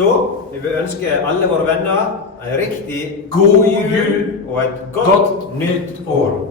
Da vil vi ønske alle våre venner en riktig God jul og et godt Godt nytt år!